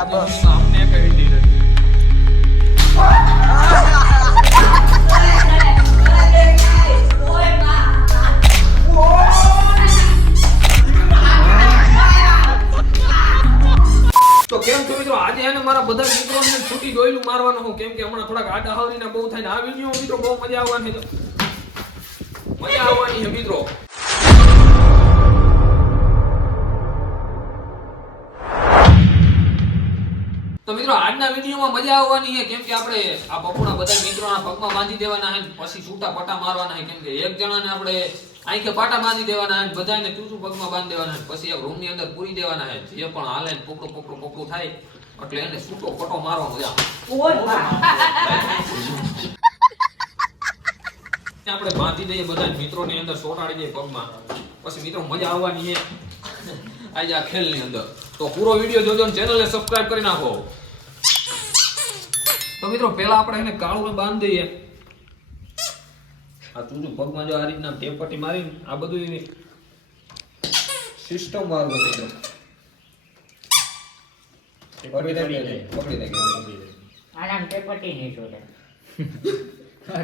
આ બસ અમને કહી દીધું તો કેમ છો મિત્રો? આજે એને મારા બધા મિત્રોને છૂટી ડોયલું મારવાનો હું, કેમ કે હમણાં થોડાક આડા હવરીના બહુ થાય ને આ વિડિયો મિત્રો બહુ મજા આવવાની છે. મજા આવવાની છે મિત્રો. તો મિત્રો આજના વિડિયોમાં મજા આવવાની છે, કેમ કે આપણે આ બપોરના બધા મિત્રોના પગમાં બાંધી દેવાના છે, પછી છૂટા પટ્ટા મારવાના છે, કેમ કે એક જણાને આપણે આંખે પાટા બાંધી દેવાના છે, બધાને ચૂચું પગમાં બાંધી દેવાના છે, પછી એક રૂમની અંદર પૂરી દેવાના છે. જે પણ હાલે ને પકડું થાય એટલે એને છૂટો પટ્ટો મારવાનો છે. આપણે બાંધી દઈએ બધા મિત્રોની અંદર સોટાડી દઈએ પગમાં, પછી મિત્રો મજા આવવાની છે આજે આ ખેલની અંદર. તો પૂરો વિડિયો જોજો અને ચેનલને સબસ્ક્રાઇબ કરી નાખો. તો મિત્રો પહેલા આપણે એને કાળુને બાંધી દઈએ. આ ચૂચું પગમાં જો આ રીતના ટેપ પટ્ટી મારીને આ બધું સિસ્ટમ વાળું બની દો. પકડી દે આનામ ટેપ પટ્ટી નહીં જોડે.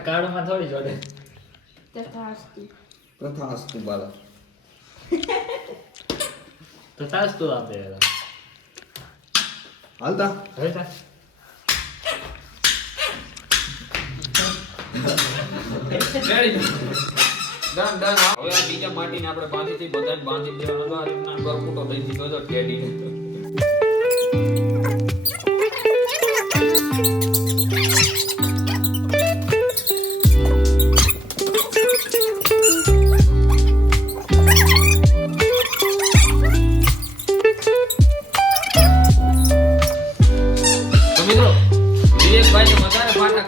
કાળુમાં થોડી જોડે. તથાસ્તુ બાલા. તો તાસ તો આપે હાલતા હલતા રેડી ડન હવે આ બીજા માટીને આપણે બાંધીથી બધાને બાંધી દેવાનો. આ રીતના બરફૂટો દઈ દીધો તો ટેડી.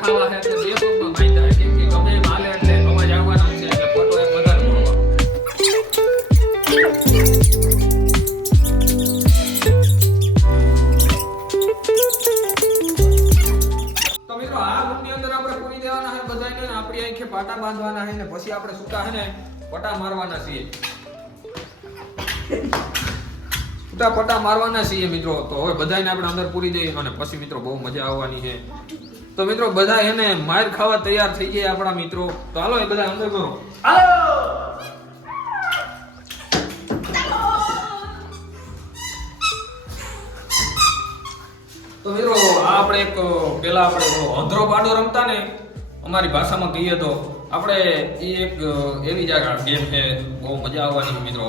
ખાવા છે એટલે બે પગમાં બાંધ્યા, કેમ કે ગમે એમ હાલે એટલે અવાજ આવવાનો છે, એટલે ફોટો એક વધારે મળવા. તો મિત્રો આ રૂમની અંદર આપણે પૂરી દેવાના છે બધાને, આપણી આંખે પાટા બાંધવાના છે ને પછી આપણે છૂટા છે ને પટા મારવાના છીએ. છૂટા પટા મારવાના છીએ મિત્રો. તો હવે બધાને આપણે અંદર પૂરી દઈએ અને પછી મિત્રો બહુ મજા આવવાની છે. તો મિત્રો બધા એને માર ખાવા તૈયાર થઈ જાય આપણા મિત્રો. તો હાલો એ બધા અંદર કરો. તો મિત્રો આપણે એક પેલા આપણે અંધરો પાડો રમતા ને, અમારી ભાષામાં કહીએ તો આપણે એ એક એવી જગ્યા ગેમ છે, બહુ મજા આવવાની મિત્રો.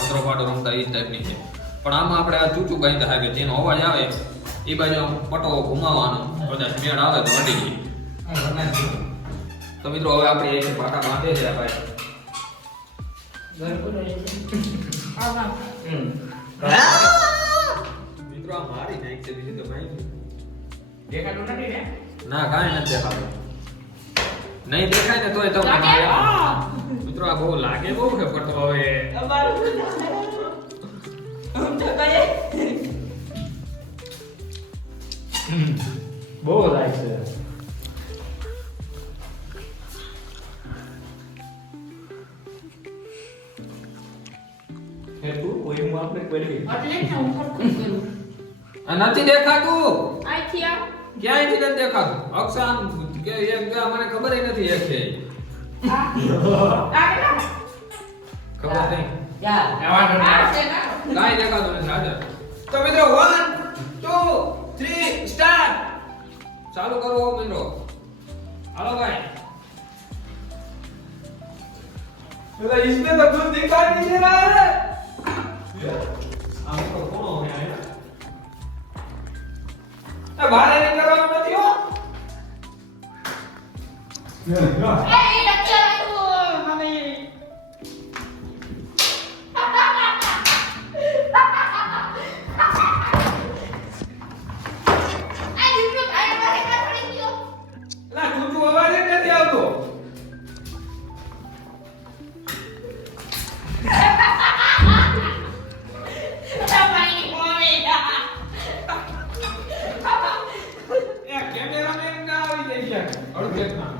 અંધરો પાડો રમતા એ ટાઈપની છે, પણ આમાં આપણે આ ચૂચું બાંધતા હોય કે જેનો અવાજ આવે એ બાજુ પટો ઘુમાવવાનો, કદાચ મેળ આવે તો વળી ગઈ. તો મિત્રો હવે આપણે એક પાટા બાંધે છે ભાઈ. મિત્રો આ મારી નાખ છે બીજું તો ભાઈ દેખાતું નથી ને? ના કાંઈ નથી દેખાતું. નહીં દેખાય ને તોય તમને મિત્રો આ બહુ લાગે બહુ છે પટો. હવે બહુ લાગશે. હે તું કોઈ હું આપણે કરી એટલે જ હું ખોટું કરું. આ નથી દેખાતું. આથી આ ક્યાંયથી નથી દેખાતું. અક્ષાન કે એક મને ખબર નથી એક છે. ખબર નહીં. કાંઈ દેખાતું નથી હાજર. તો મિત્રો 1 2 3 સ્ટાર્ટ. ચાલુ કરો મિત્રો. હાલો ભાઈ. तो इसमें तो कुछ दिखाई नहीं दे रहा है. आपको कौन हो गया है? बाहर नहीं करवाना मत हो. कैमरा में ना આવી જાય છે. અડધેક ના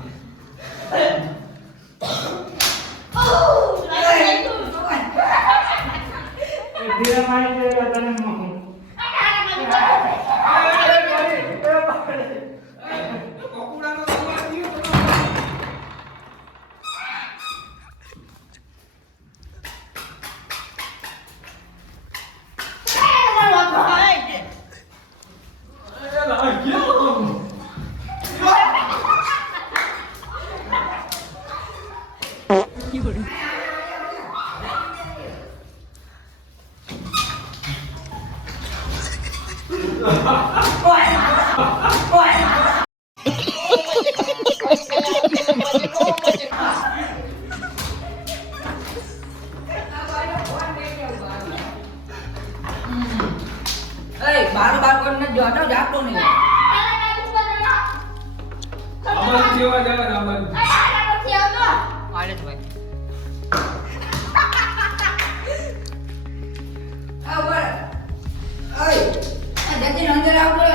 બાર બાર કરીને જોતો જાતો નહીં. આમાં કેવા જાય ને આમાં આલે જ ભાઈ. આ ઉપર. ઓય. આ જતી અંદર આવતો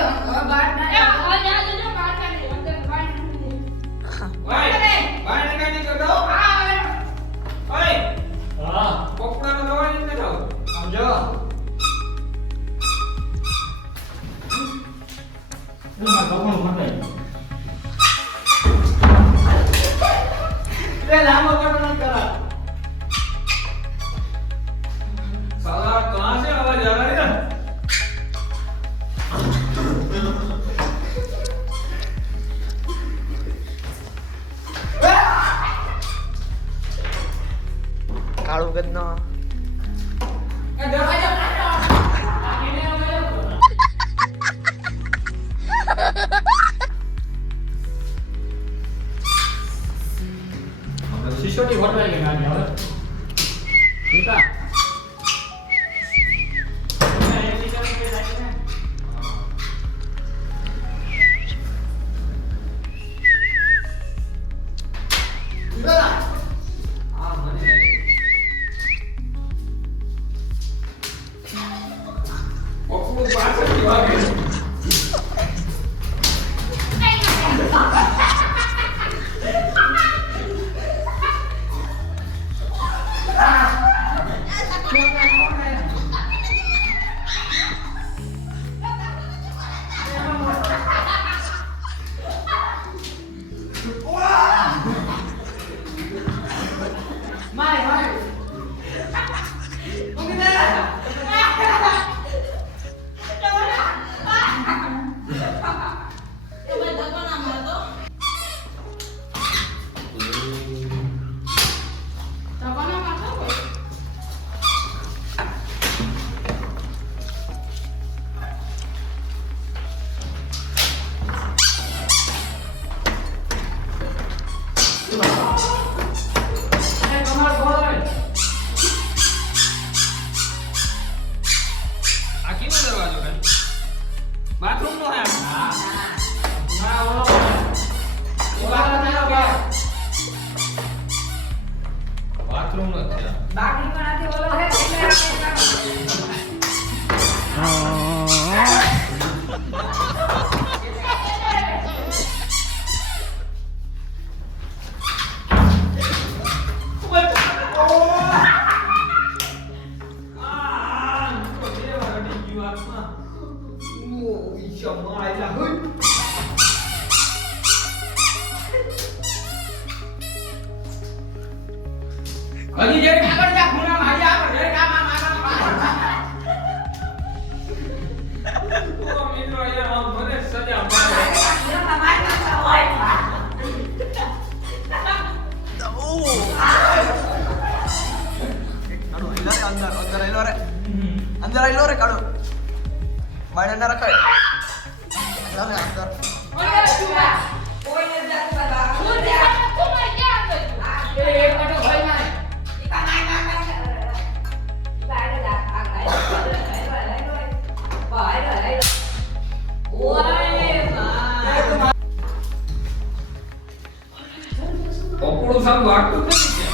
બહાર ના. વાય વાય નગાની કરતો ઓય હા પોપડાનો દવાની ન ખાવ સમજો એમાં કપડું મટાઈ રે લાંબો કટો ન કરા साला कहां से आवाज आ रही है કાળું ગદનો એ દરવાજો કાઢો. સિસોટી હોટલ કે ગાડી હવે નીકા आ મને ઓકળું પાછળથી વાગે આ કેનો દરવાજો હે બાથરૂમ નો હે હા ના ઓલો બહાર ના બહાર બાથરૂમ નો છે બાકી પણ આથી ઓલો હે એટલે હજી જે આગળ જા ખૂણા મારી આગળ રે કામ ઓ મિત્રો અહીંયા મને સજા મળે અંદર આયલો રે કાળો બાયણે ના રખાય અંદર ઓકળું સારું વાગતું જ નથી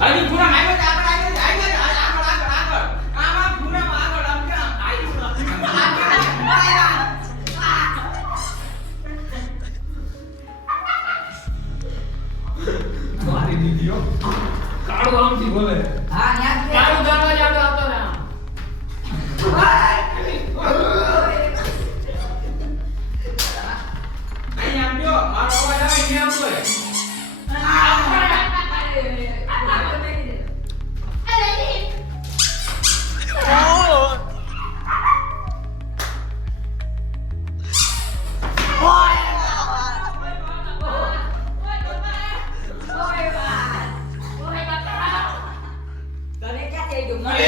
હજી ખૂણા માર્યો છે આગળ આમાં ખૂણામાં આગળ આમ ક્યાં મારી દીધીઓ કાળું આમથી બોલે હા ન્યા ચાલુ દરવાજો આવતો રહે અહીં આમ જો આ અવાજ આવે ત્યાં આવતો રહે કહી દઉં અરે,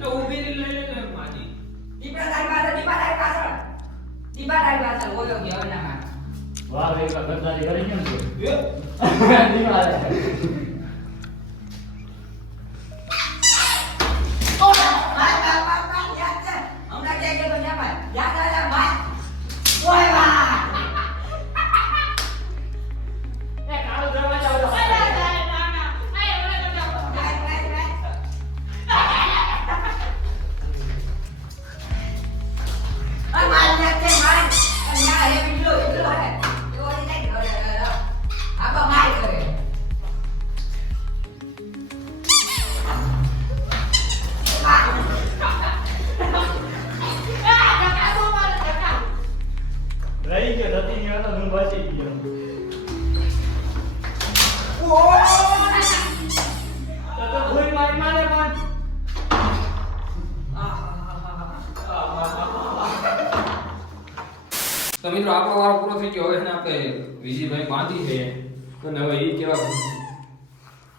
તો ઊભી રહી લઈ લે ને માજી. દીપા તારી પાછળ ઓલો ગયો હવે ના માર. વાહ રે કા ગદ્દારી કરી કેમ છે એ, નિકાળે હમણાં ક્યાં ગયો તો ન્યા માર. યાદ આવ્યા માર. ઓય વાહ. એ કાળો દરવાજો ઓલો. રહી કે રતી ની આતો હું બચી ગયો તો ભૂલ મારી મારે પણ તો મિત્રો આપણો વારો પૂરો થઈ ગયો. હવે છે ને આપણે વિજયભાઈ બાંધી છે અને હવે એ કેવા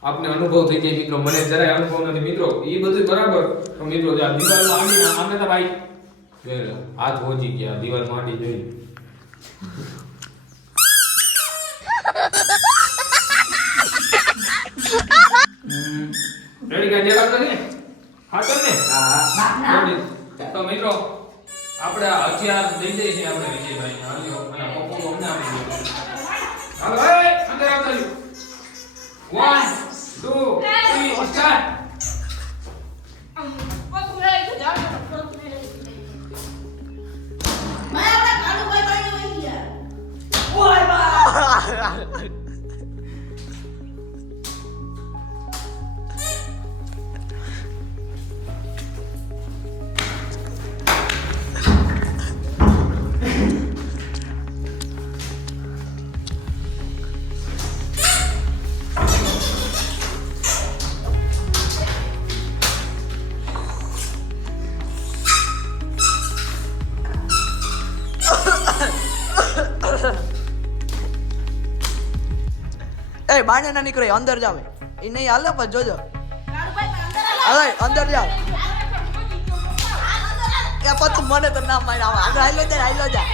આપને અનુભવ થઈ જાય મિત્રો. મને જરાય અનુભવ નથી મિત્રો. એ બધું બરાબર તો મિત્રો જે આ દિવાલમાં આવીને આમે તો ભાઈ જોઈ લો હાથ પહોંચી ગયા દિવાલ માંડી જોઈ. રેડી કાઈ દેખાડ તો ને હા તો ને Ready? તો મિત્રો આપણે હથિયાર દઈ દઈએ છીએ આપણે વિજયભાઈ હાલ્યો અને પપ્પો અમને આપી દો. હાલો એ અંદર આવજો. 1 2 3 સ્ટાર્ટ. એ બાણે ના નીકળે અંદર જાવે એ નહીં હાલે પણ જોજો હવે અંદર જાવ એ પછી મને તો ના માર્યા આગળ હાલ્યો જા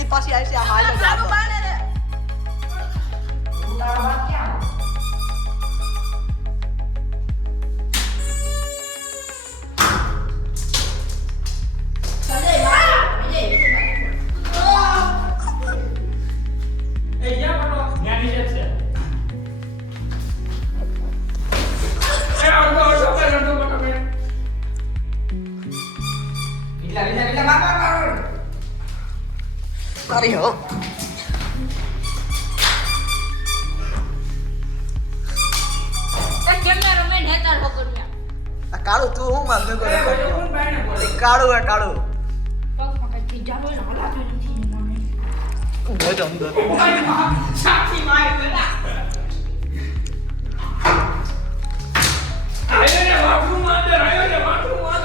એ પાછી આવશે આમ હાલ્યો જા જ્ઞાની છે તારી હો આ કાળું તું હું માર ભેગો કાળું હે કાળું મોજ અંદર સાક્ષી માર બેટા. આયો ને વાપરું માં આયો ને વાપરું માં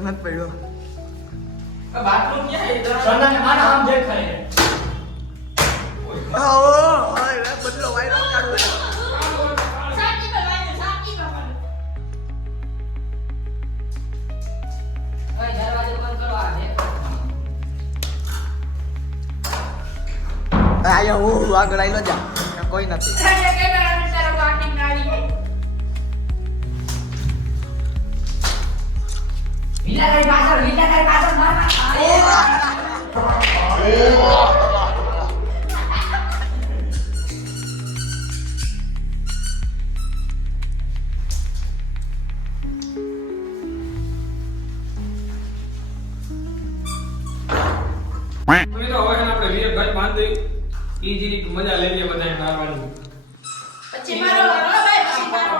મત પડ્યો બાથરૂમ ક્યાં છે? સનાને મારા આમ દેખાય ઓય બદલો વાયરો કાઢો દરવાજો બંધ કરો આ દે. આયા હું આગળ આઈલો જા કોઈ નથી વિલા પાછળ માર મિત્રો હવે આપણે વિવેકભાઈ બાંધી ઈ જીની મજા લઈ લે બધાય મારવાની. પછી મારો ભાઈ પછી મારો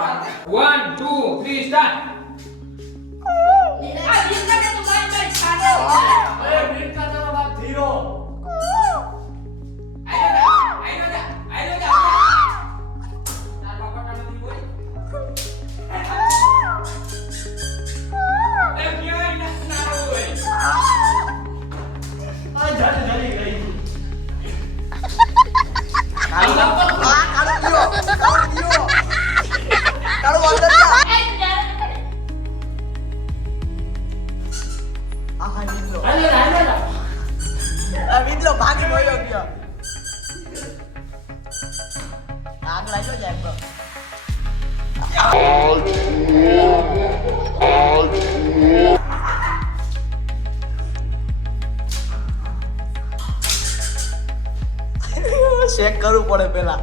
1 2 3 સ્ટાર્ટ. આ વિલા તું માર માર છાડો. અરે મિનિટ કા તારો બાપ ધીરો ચેક કરવું પડે પેલા.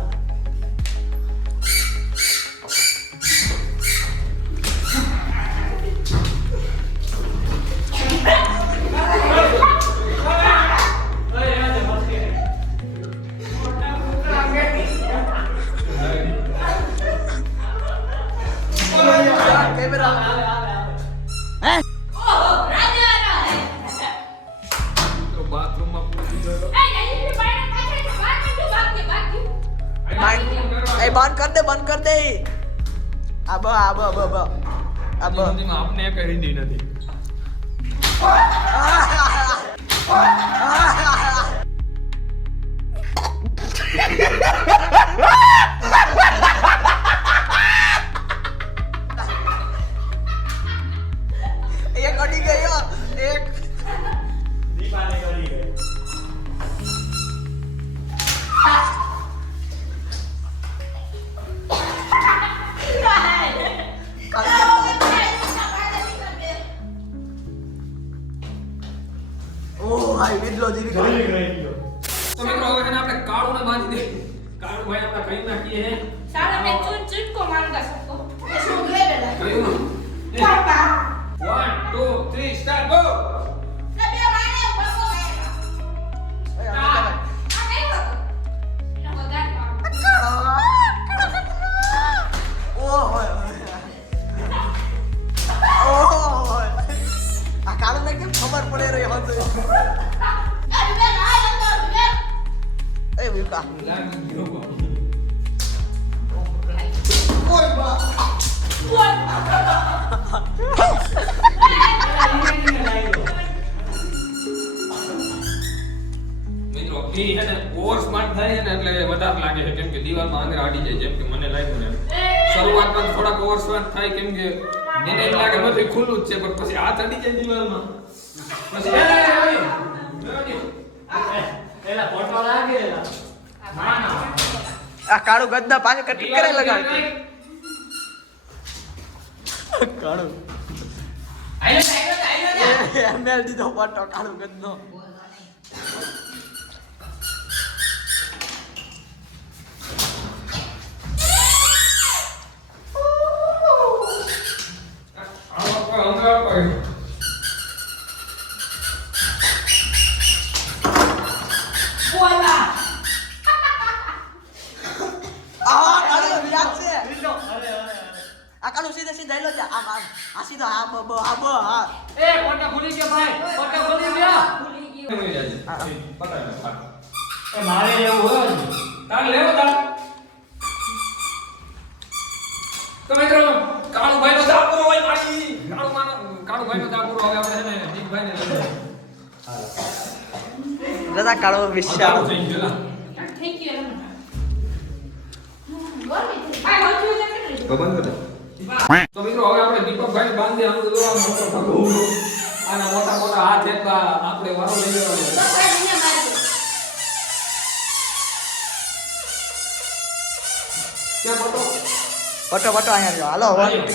કેમેરા હે તો બાથરૂમમાં પૂરી ગયો એ બંધ કર દે આ બ હિન્દીમાં આપને કઈ હિન્દી નથી. એક અડી ગયો એક દીપાને કરી ગઈ. ઓ ભાઈ વિડલો જીવી જલ્દી રહી ગયો. તો મિત્રો હવે છે ને આપણે કાળુને બાંધી દે. કાળુ ભાઈ આપણે કઈ નાખીએ હે सारा मैं चुट को मारूंगा सबको કયું 1 2 3 સ્ટાર્ટ ગો. આ કાળુને કેમ ખબર પડે રહી હતો એ વિકા લાગી ગયો. ઓય બા મિત્રો ઈ છે ને ઓવર સ્માર્ટ થાય ને એટલે વધારે લાગે છે કેમ કે દીવાલમાં આંગળા અડી જાય જેમ કે મને લાગ્યું ને શરૂઆતમાં થોડાક ઓવર સ્માર્ટ થાય કેમ કે મને એમ લાગે બધું ખુલ્લું જ છે પણ પછી હાથ અડી જાય દીવાલમાં પછી એલા ફોટો લાગે એલા. ના ના. આ કાળુ ગદ્દા પાસે કટિંગ કરે લગાડતી કાળુ એમએલ દીધો ફોટો કાળુ ગદ્દો આ કાળુ વ્યાજ છે વિડલો. અરે આ કાળુ સીધે સીધે હેલો છે આમ આમ આ સીધો આ બ હા ए फोटो खुली गया भाई फोटो खुली गया એ મારે એવું હોય ને. તાર લેવો તાર તો મિત્રો કાળુભાઈ નો દાપરો હોય મારી કાળુભાઈ નો દાપરો હવે આપણે છે ને દીપભાઈ ને લઈ દાદા કાળુ વિશાળ થઈ ગયેલા थैंक यू भाई हो गया બંધ કર તો મિત્રો હવે આપણે દીપકભાઈ બાંધી આનું તો જોવા મોટો ભાગો આના મોટા મોટા હાથ એક આપણે વારો લઈ લેવાનો ક્યાં ફોટો ફોટો ફોટો અહીંયા રહ્યો હાલો આ ઇધર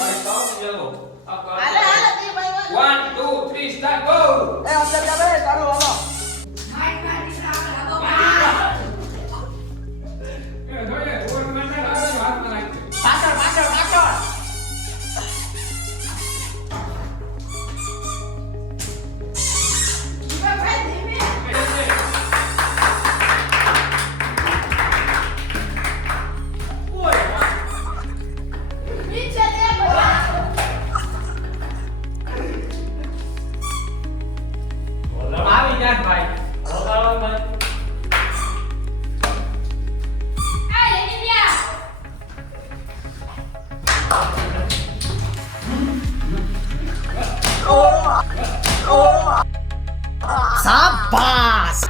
ભાઈ સાવ લેવો हालो हालो दी भाई 1 2 3 સ્ટાર્ટ ગો એ અંદર જાવે કાળુ હાલો मार मार दिखा लगो એ જોઈએ ઓર મને હાથ માં નાખ पाछળ पाछળ पाछળ भाई धीमे नीचे देखो આવી જાત ભાઈ. બોલાવો ભાઈ. ए लेकिन क्या શાબાશ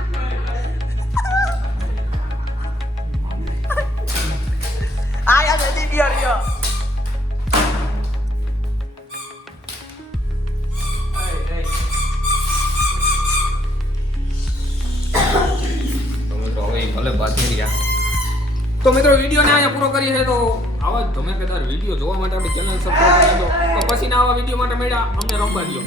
આયા જલ્દી દિયો રહ્યો તો મિત્રો વિડીયોને અહીંયા પૂરો કરીએ છે તો આવા જ તમે કદાચ વિડીયો જોવા માટે આપણી ચેનલ સબસ્ક્રાઇબ કરી દો તો પછી ના આવા વિડીયો માટે મળ્યા અમને રમવા દો.